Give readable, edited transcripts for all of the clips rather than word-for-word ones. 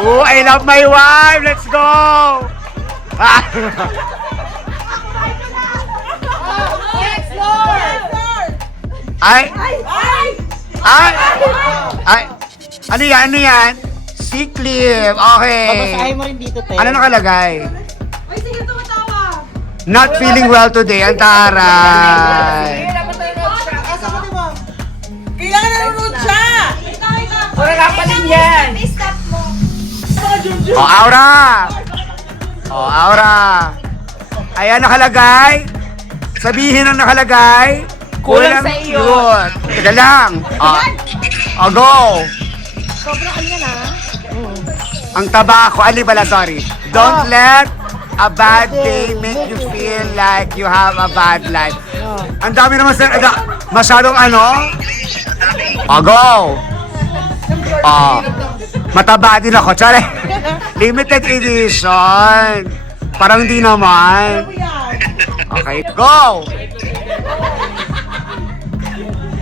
Oh, I love my wife. Let's go. Next, Lord! Ay. Ano yan? Ano yan? Sick leave. Okay. Babasahin mo rin dito, te. Ano nakalagay? Ay, sige, tumatawa. Not feeling well today. Ang taray. Kailangan nanonood siya! Wala ka pa din yan. Stop mo. Oh, Aura. Oh, Aura. Ayan nakalagay. Sabihin ang nakalagay. Kulang sa iyo. Yun. Teka lang. Oh, go. Sobrang ano yan, ah. Ang taba ko. Ali pala, sorry. Don't let a bad day make you feel like you have a bad life. Ang dami naman sa... Masyadong ano? Oh, go. Oh. Mataba din ako. Tsare. Limited edition. Parang di naman. Okay, go.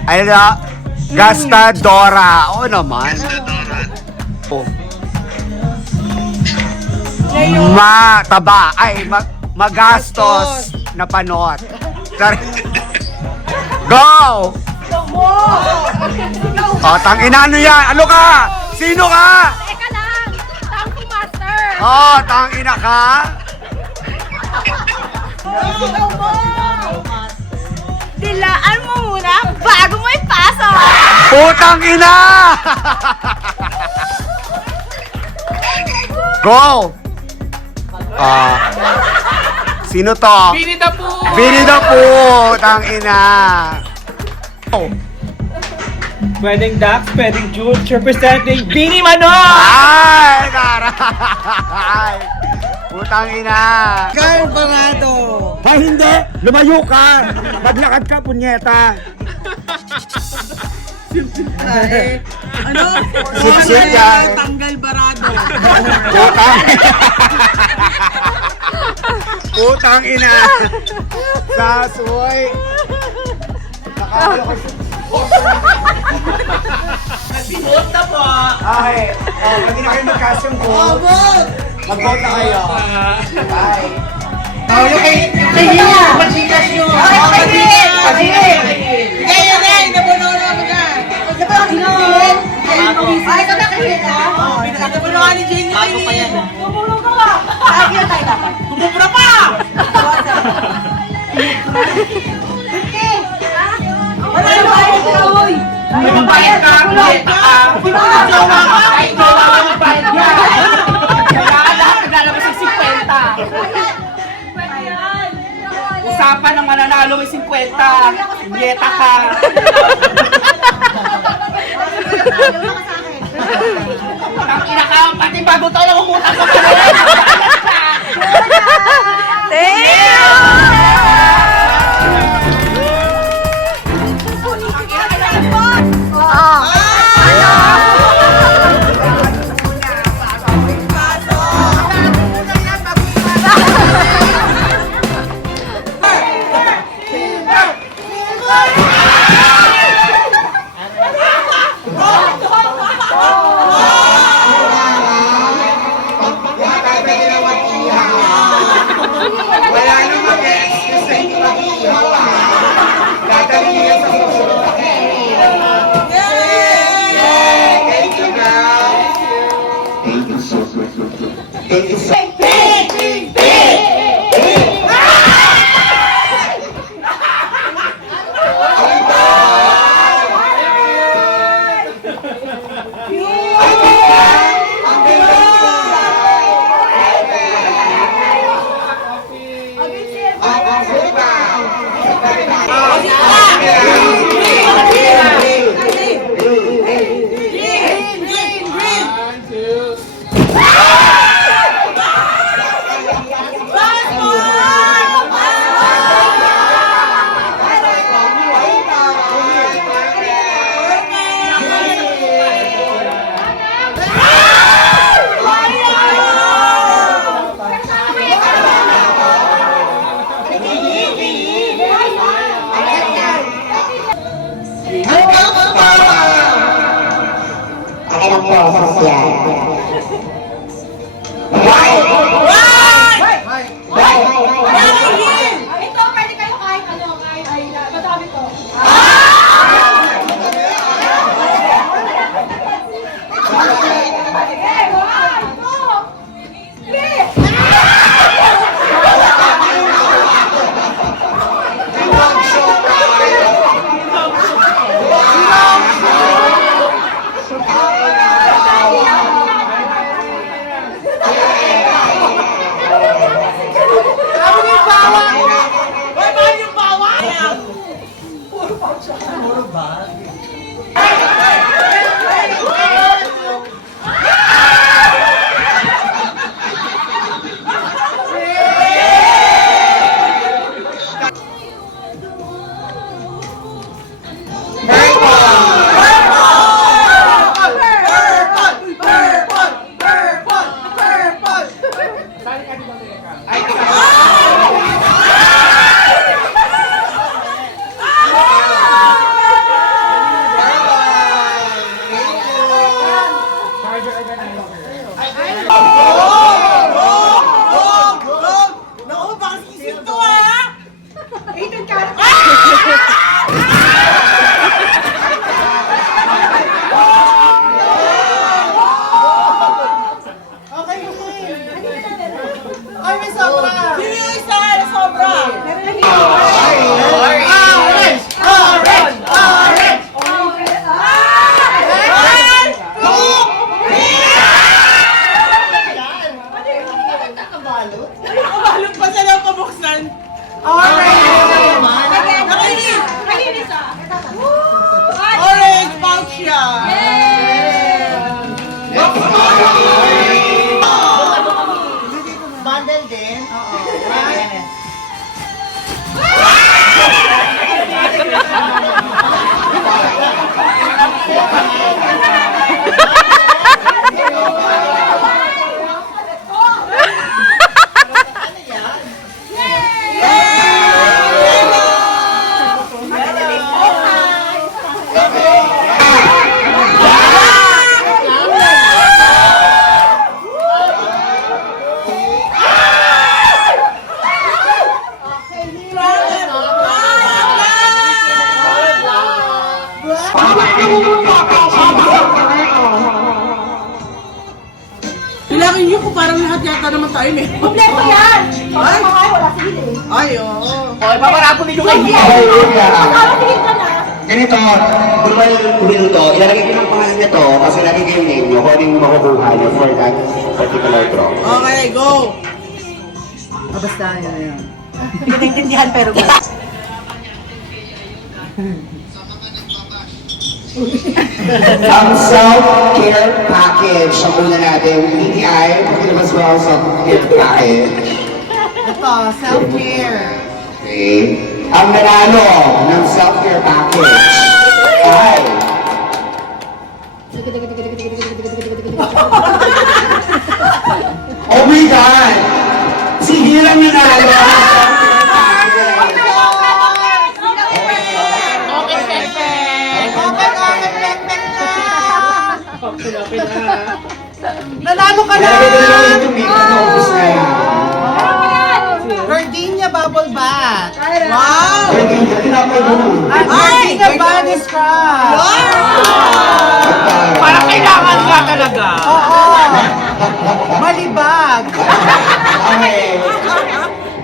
Ay na. Gastadora. Oo naman. Oh. Mataba. Ay, magastos na panot. Sorry. Go! O, tangina, ano yan? Ano ka? Sino ka? Teka lang! Tangko master! O, tangina ka? Dilaan mo muna bago mo ipasok! Putang ina! Go! Sino to? Bini na po. Bini na po! Tangina! Oh. Pwedeng Dax, pwedeng Jules, representing Bini Manok! Ay! Taray! Putang ina! Kyle Parado! Ay, hindi! Lumayo ka! Maglakad ka, punyeta! Ano? Sip-sip yan! Tanggal Barado! Putang! Putang ina! Sasoy! Sinuot na po! Okay. Pwede na kayo mag-cast yung vote. Mag-vote na kayo. Bye. Yung kay Machikas yun! Kaya na, nabuno na ako na! Ay, ito na kayo na! Nabuno nga ni Jane yung kainin! Tumulong ka ba? Lagi na tayo dapat. Tumubra pa! Wala yung bayad ka, uy! May magbayad ka! May jowa ka! May jowa ka magbayad ka! Kaya lahat naglalabas yung 50! Usapan ng mananalo may 50! Nieta ka! Ang ina ka! Pati bago tayo lang umutang ko pa rin! Akin ang process yan. Kabalot pa sila pabuksan. Kalinis ah. Orange pouch siya. Bundle din? Oo. Bilangin niyo kung parang lahat yata naman tayo eh. Kompleto yan. Ay. Wala sili. Ay, oo. Okay, paparapon ninyo kay Magkakatingin ka na. Ganito, kung may minuto, ilalagay ko ng pangalan niya to kasi lagi kayo name nyo kung ano yung makukuha niyo for that particular draw. Okay, go. Hindi ko naintindihan pero ba? Ang self-care package, ang una natin, DTI, pakilabas mo ang self-care package. Ito, self-care. Okay. Ang nanalo ng self-care package ay... Oh my God! Si Hiram nanalo! Nanalo ka na! Naubos na yan. Gardenia bubble bath. Wow! Tinapay mo. Gardenia body scrub. Parang kailangan ka talaga. Oo. Malibag. Okay.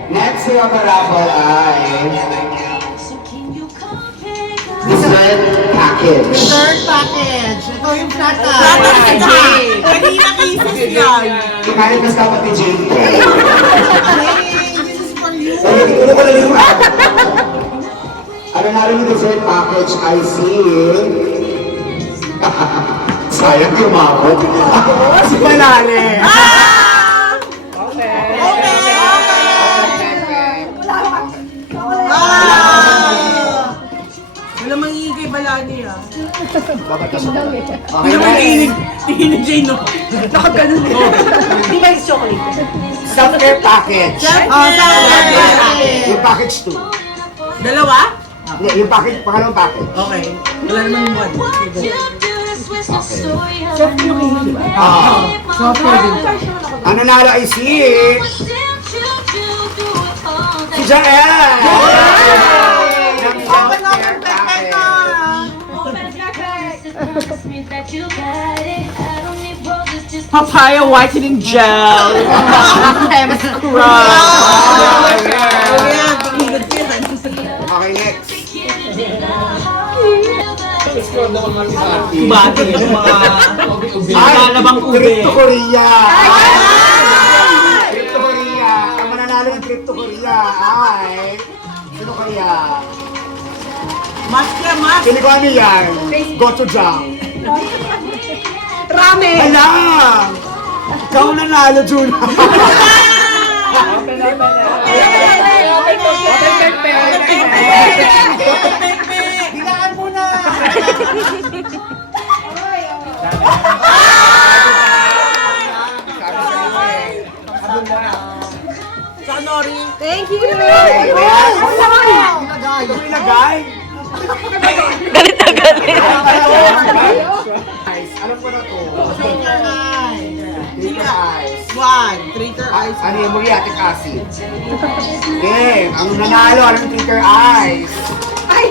Next na parapol ay dessert package. Third package. Ito yung plata. Plata. Kanina kisses yan. Kinalit na dapat ni Jane to. Hey, this is for you. Ano ko lang yung ano narin yung dessert package I see. Sayang yumakot. Si Manali. Wala mangingin kay Balani ah. Okay na eh. Tingin ni Jane no. Hindi ba yung chocolate? Self-care package. Yung package 2. Dalawa? Hindi, yung package, pangalawang package. Okay. Wala naman one. Ang nanalo ay si Jael! Ng self-care package. Papaya whitening gel. Okay, next. Bati yung mga lalabang ube. Trip to Korea! Trip to Korea! Ang mananalo ng trip to Korea ay... Sino kaya? Mas ka, mas. Sino ko ano yan? Gochujang. Ramen. Hala! Ikaw ang nanalo, Jun. Hilaan mo na. Sa Nori. Thank you. Ilagay. Galit na galit. Ice. Alam ko na to. Treater eyes. Treater eyes. One. Treater eyes. Ano yung muriatic acid? Game. Ang nanalo, anong treater eyes? Ay,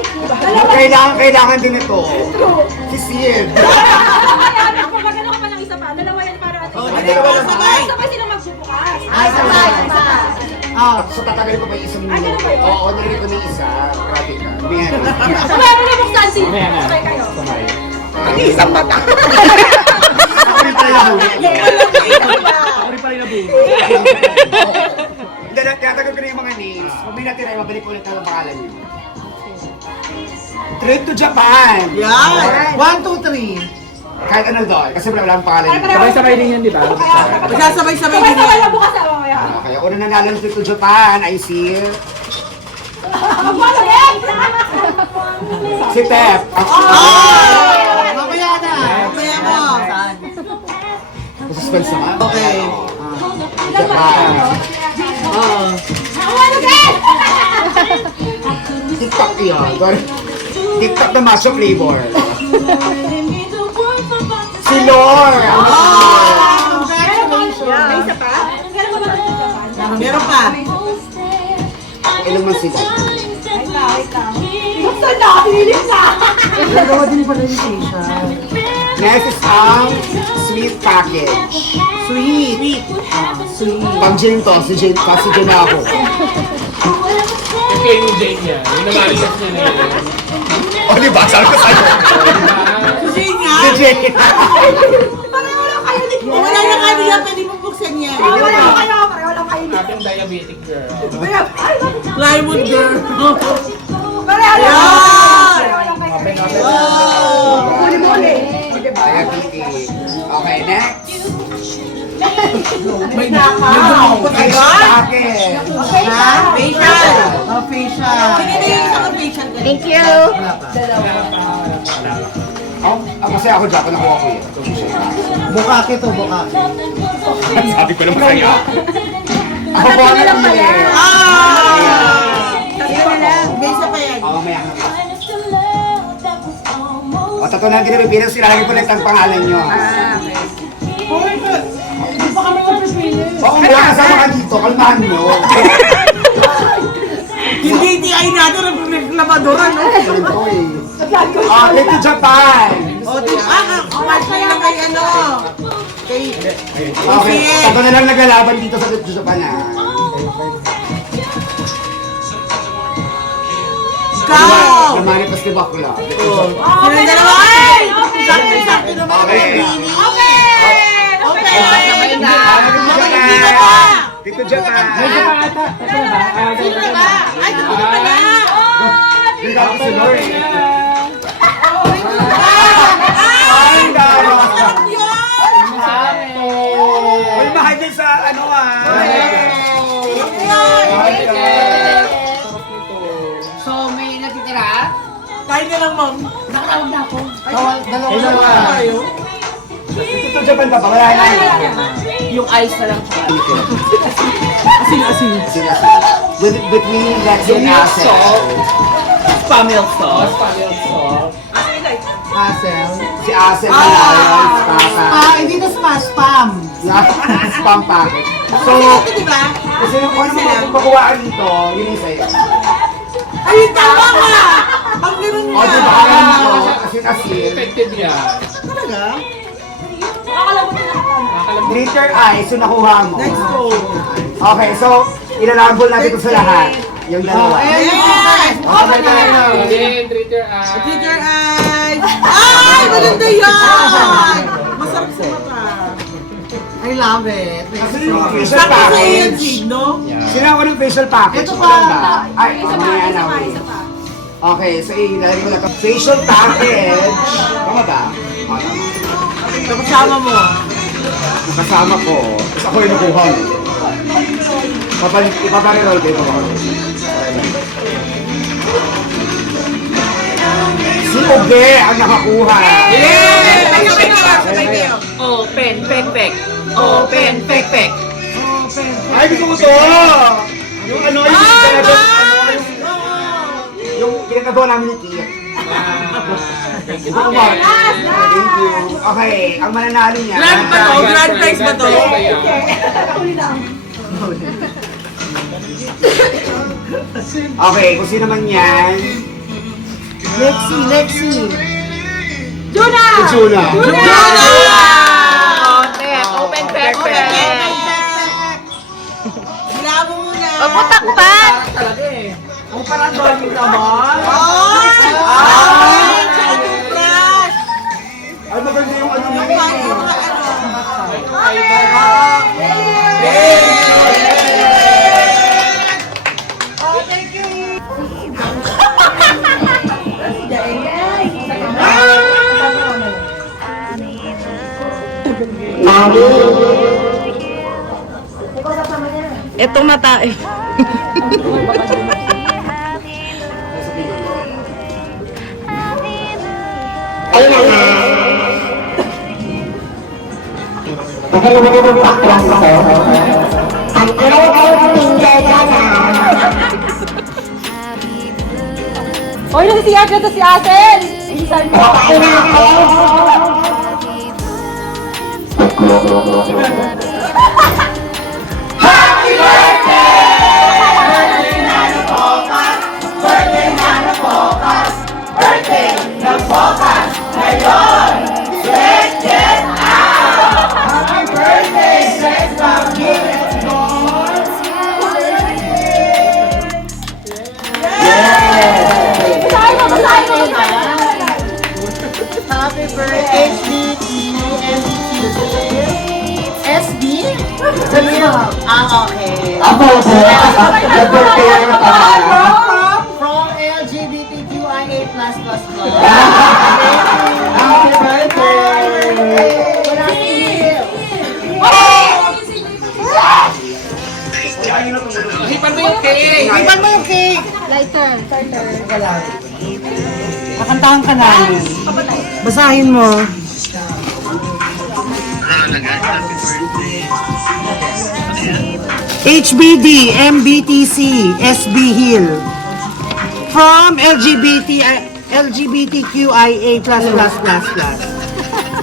Kailangan din ito. Si Sid. Kaya ako, magano ka pa ng isa pa. Dalawa yan para at Oh, Ano dalawa ba lang. sabay? sabay sila magbubukas. Ay, sabay. Ah. So tatagalin ko pa yung isang Ay, ganun ba yun? Oo, narinig ko na yung isa. Grabe ka. Meron. Sabay mo na buksan si. Sabay kayo. Ang isang mata. Ako rin pala yun. Yung pala Labing. Hindi, tinatagal ko na yung mga names. Kung may natira, mabalik ko ulit ang pangalan niyo. Trip to Japan! Yan! 1, 2, 3. Kahit ano doon, kasi wala akong pangalan niyo. Sabay-sabay din yan, di ba? Magsasabay-sabay din Sabay-sabay yan. lang bukas ako mamaya. Okay, ako na nanalo ng Trip to Japan, I see. Si Pep. Mamaya na. Mamaya mo. Suspense naman. Okay. Japan. Oo. TikTok yun. Sorry. TikTok na macho flavor. Si Lore! May isa pa? Meron pa. Ilan man sila? Wait lang. Basta na, hinilis na. Dalawa din pala yung facial. Next is ang sweet package. Sweet. Sweet. Pang Jane to, si Jane ako. Yung kay ni Jane yan. Yung namalikas niya na yun. O diba? Sabi ko sa'yo. Kasi nga. Si Jane. Pareho lang kayo ni Wala na kanila, pwede mo buksan yan. Pareho lang kayo ni Ating diabetic girl. Plywood girl. Pareho lang. Yan! Pareho lang kayo. Oh! Muli-muli. Ayan, Kiki. Okay, next. May dumapot Sweet agad. package. Ha? Facial. Oh, facial. Sige na yung isang facial. Thank you. Oh, kasi ako Japan nakuha ko yun. Bukake to, bukake. Sabi ko naman sa'yo. Ako po na lang pala. Yan na lang. May isa pa yan. Oo, maya naman. O, tatlo na din Pilipinas, silalagay ko ulit ang pangalan nyo. Hindi pa kami magpipili. Oo, mga kasama ka dito, kalmahan mo. Hindi ay natin reklamadora, no? Ganito eh. Trip to Japan. O, di ba? March na lang kay ano. Kay... Okay, tatlo na lang naglalaban dito sa Trip to Japan ha. Ikaw! Manifest ni Bakla. Sino yung dalawa? Ay! Sakto naman. Okay. Okay. Sabay na. Hindi ka pa. Trip to Japan. Sino na ba? Ay, dito ka pala. Dito ako si Lori. Ay! Daro. Sarap yun! May mahal din sa ano ah. Sarap yun! So, may natitira? Kain ka lang, ma'am. Nakatawag na ako. Dalawa tayo. Trip to Japan pa ba? Wala na. Yung ice na lang siya. Asin. Between Lex and Hassel. Spamil sauce. Spamil sauce. Hassel. Si Hassel na lang. Hindi na spam. Spam package. So, Ito, di ba? kasi yung ano mo pagkuhaan dito, yun yung sa'yo. Ay, tama nga! Pag ganun O, di ba? Asin. Effective yan. Talaga? Glitter eyes, yung nakuha mo. Next go. Okay, so, ilalambol natin ito sa lahat. Yung dalawa. Ayan! Okay, tayo na. Again, treat your eyes. Treat your eyes! Ay! Maganda yan! Masarap sa mata. I love it. Kasi yung facial Sakto sa iyo, package. Sid, no? Sino ako ng facial package? Ito Ito pa. ba? Ay, mamaya na. Okay, so ilalagay ko na ito. Facial package. Tama ba? O, tama. Ito kasama mo. Kasama ko. Tapos ako yung nakuha mo. Ipaparirol ko ito. Si Uge ang nakakuha. Yay! Sabay kayo. Open, pek, pek. Open, pek, pek. Ay, gusto ko to! Yung ano, yung yung pinagagawa namin ni Kia. Thank you. Okay, ang mananalo niya. Grand ba to? Grand prize ba to? Okay, kung sino man yan. Lexi. Juna! Si Juna. Open, pek, pek. Hila mo muna. Putakpan! Talaga eh. Ang parang drawing naman. Ay! Toothbrush! Ay, maganda yung ano niya. Yung ano. Mami. Ito mata eh. Ayun na nga. Pagkala mo ng baklang ko. Ang tinggal ka na. Hoy, nasisiyak na to si Asen! Okay na ako. Happy birthday, SB? Sabi mo. Okay. Ako po. Nag-birthday ako na pangalan. From LGBTQIA+++. Happy birthday! Hipan mo yung cake! Ipan mo yung cake! Kakantahan ka namin. Basahin mo. HBD, MBTC, SB Hill. From LGBTQIA++++.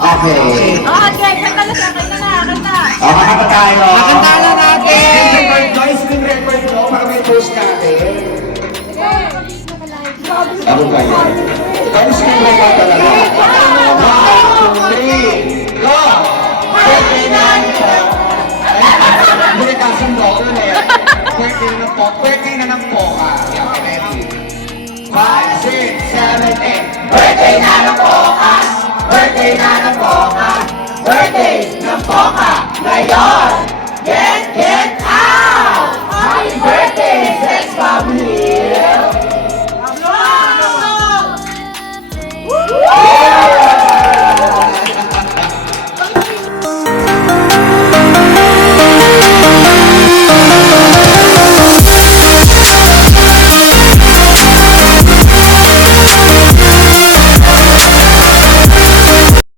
Okay. Okay, kanta na siya, kanta na, kanta. Okay, kanta tayo. Kakantahan na natin. Screen record mo para may post natin. Ano ba yan? Ikaw screen record talaga. 1, 2, 3, go! Birthday na ito. Hindi kasing doon eh. Birthday na ng Poca. Yan, ready? 5, 6, 7, 8. Birthday na ng Poca! Birthday na ng Poca! Birthday ng Poca! Ngayon! Get